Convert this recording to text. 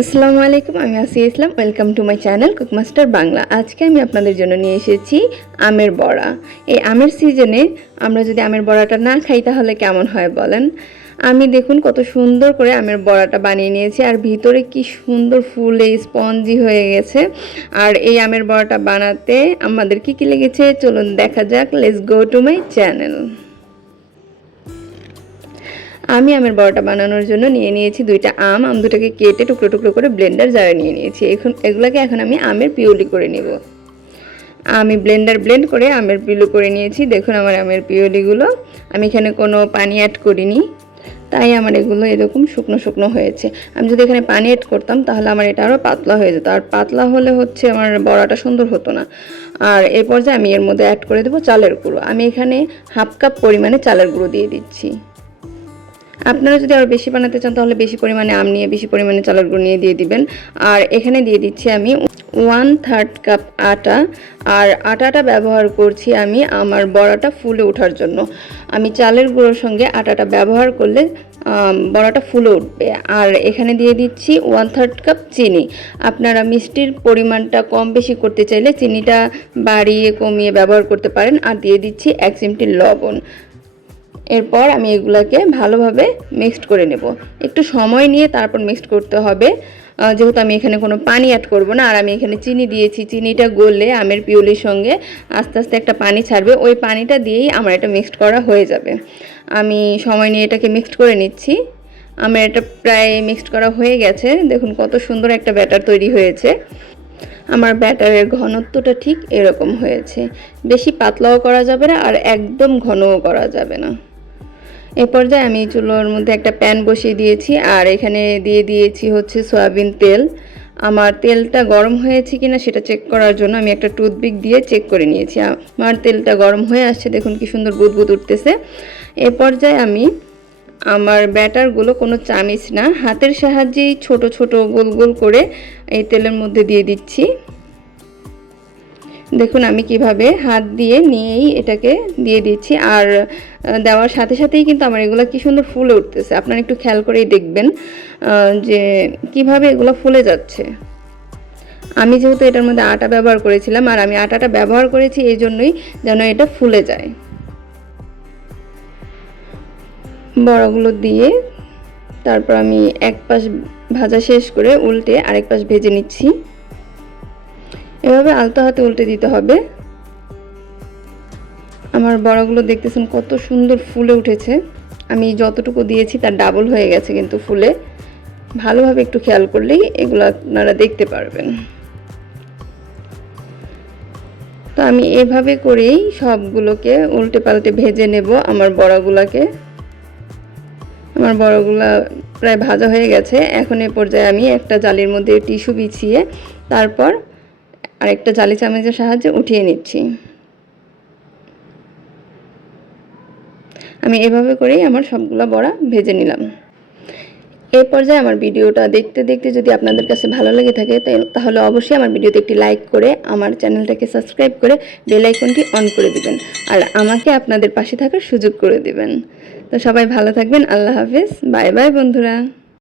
আসসালামু আলাইকুম, আমি Asia Islam welcome to my channel Cookmaster Bangla আজকে আমি আপনাদের জন্য নিয়ে এসেছি আমের বড়া। এই আমের সিজনে আমরা যদি আমের বড়াটা না খাই, তাহলে কেমন হয় বলেন? আমি দেখুন কত সুন্দর করে আমের বড়াটা বানিয়ে নিয়েছি, আর ভিতরে কি সুন্দর ফুলে স্পঞ্জি হয়ে গেছে। আর এই আমের বড়াটা বানাতে আমাদের কি কি লেগেছে? চলুন দেখা যাক let's go to my channel আমি আমের বড়াটা বানানোর জন্য নিয়ে নিয়েছি দুইটা আম। আম দুটাকে কেটে টুকরো টুকরো করে ব্লেন্ডার জারে নিয়ে নিয়েছি। এখন এগুলোকে এখন আমি আমের পিউলি করে নেব। আমি ব্লেন্ডার ব্লেন্ড করে আমের পিউলি করে নিয়েছি। দেখুন আমার আমের পিউলিগুলো। আমি এখানে কোনো পানি অ্যাড করিনি। তাই আমার এগুলো এরকম শুকনো শুকনো হয়েছে। আমি যদি এখানে পানি অ্যাড করতাম তাহলে আমার এটা আরও পাতলা হয়ে যেত। আর পাতলা হলে হচ্ছে আমার বড়াটা সুন্দর হতো না। আর এরপর যে আমি এর মধ্যে অ্যাড করে দেবো চালের গুঁড়ো। আমি এখানে হাফ কাপ পরিমাণে চালের গুঁড়ো দিয়ে দিচ্ছি। আপনারা যদি আরও বেশি বানাতে চান, তাহলে বেশি পরিমাণে আম নিয়ে, বেশি পরিমাণে চালের গুঁড়ো নিয়ে দিয়ে দিবেন। আর এখানে দিয়ে দিচ্ছি আমি ওয়ান থার্ড কাপ আটা। আর আটাটা ব্যবহার করছি আমি আমার বড়াটা ফুলে ওঠার জন্য। আমি চালের গুঁড়োর সঙ্গে আটাটা ব্যবহার করলে বড়াটা ফুলে উঠবে। আর এখানে দিয়ে দিচ্ছি ওয়ান থার্ড কাপ চিনি। আপনারা মিষ্টির পরিমাণটা কম বেশি করতে চাইলে চিনিটা বাড়িয়ে কমিয়ে ব্যবহার করতে পারেন। আর দিয়ে দিচ্ছি এক চিমটি লবণ। এরপর আমি এগুলাকে ভালোভাবে মিক্সড করে নেব। একটু সময় নিয়ে তারপর মিক্সড করতে হবে। যেহেতু আমি এখানে কোনো পানি অ্যাড করব না, আর আমি এখানে চিনি দিয়েছি, চিনিটা গললে আমের পিউলির সঙ্গে আস্তে আস্তে একটা পানি ছাড়বে, ওই পানিটা দিয়েই আমার এটা মিক্সড করা হয়ে যাবে। আমি সময় নিয়ে এটাকে মিক্সড করে নিচ্ছি। আমার এটা প্রায় মিক্সড করা হয়ে গেছে। দেখুন কত সুন্দর একটা ব্যাটার তৈরি হয়েছে। আমার ব্যাটারের ঘনত্বটা ঠিক এরকম হয়েছে। বেশি পাতলাও করা যাবে না, আর একদম ঘনও করা যাবে না। এ পর্যায়ে আমি চুলোর মধ্যে একটা প্যান বসিয়ে দিয়েছি, আর এখানে দিয়ে দিয়েছি হচ্ছে সয়াবিন তেল। আমার তেলটা গরম হয়েছে কিনা সেটা চেক করার জন্য আমি একটা টুথপিক দিয়ে চেক করে নিয়েছি। আমার তেলটা গরম হয়ে আসছে, দেখুন কি সুন্দর বুদবুদ উঠতেছে। এ পর্যায়ে আমি আমার ব্যাটারগুলো কোনো চামিচ না, হাতের সাহায্যেই ছোট ছোট গোল গোল করে এই তেলের মধ্যে দিয়ে দিচ্ছি। দেখুন, আমি কীভাবে হাত দিয়ে নিয়েই এটাকে দিয়ে দিচ্ছি। আর দেওয়ার সাথে সাথেই কিন্তু আমার এগুলো কি সুন্দর ফুলে উঠতেছে। আপনারা একটু খেয়াল করেই দেখবেন যে কীভাবে এগুলো ফুলে যাচ্ছে। আমি যেহেতু এটার মধ্যে আটা ব্যবহার করেছিলাম, আর আমি আটাটা ব্যবহার করেছি এই জন্যই যেন এটা ফুলে যায়। বড়গুলো দিয়ে তারপর আমি এক পাশ ভাজা শেষ করে উল্টে আরেক পাশ ভেজে নিচ্ছি। এভাবে আলতো হাতে উল্টে দিতে হবে। আমার বড়াগুলো দেখতেছেন কত সুন্দর ফুলে উঠেছে। আমি যতটুকু দিয়েছি তার ডাবল হয়ে গেছে কিন্তু ফুলে। ভালোভাবে একটু খেয়াল করলেই এগুলো আপনারা দেখতে পারবেন। তো আমি এভাবে করেই সবগুলোকে উল্টে পাল্টে ভেজে নেব আমার বড়াগুলোকে। আমার বড়গুলা প্রায় ভাজা হয়ে গেছে। এখন এ পর্যায়ে আমি একটা জালির মধ্যে টিস্যু বিছিয়ে তারপর আরেকটা জালি চামচের সাহায্যে উঠিয়ে নিচ্ছি। আমি এভাবে করেই আমার সবগুলো বড়া ভেজে নিলাম। এই পর্যায়ে আমার ভিডিওটা দেখতে দেখতে যদি আপনাদের কাছে ভালো লেগে থাকে তাহলে অবশ্যই আমার ভিডিওতে একটি লাইক করে আমার চ্যানেলটাকে সাবস্ক্রাইব করে বেল আইকনটি অন করে দিবেন আর আমাকে আপনাদের পাশে থাকার সুযোগ করে দিবেন। তো সবাই ভালো থাকবেন, আল্লাহ হাফিজ, বাই বাই বন্ধুরা।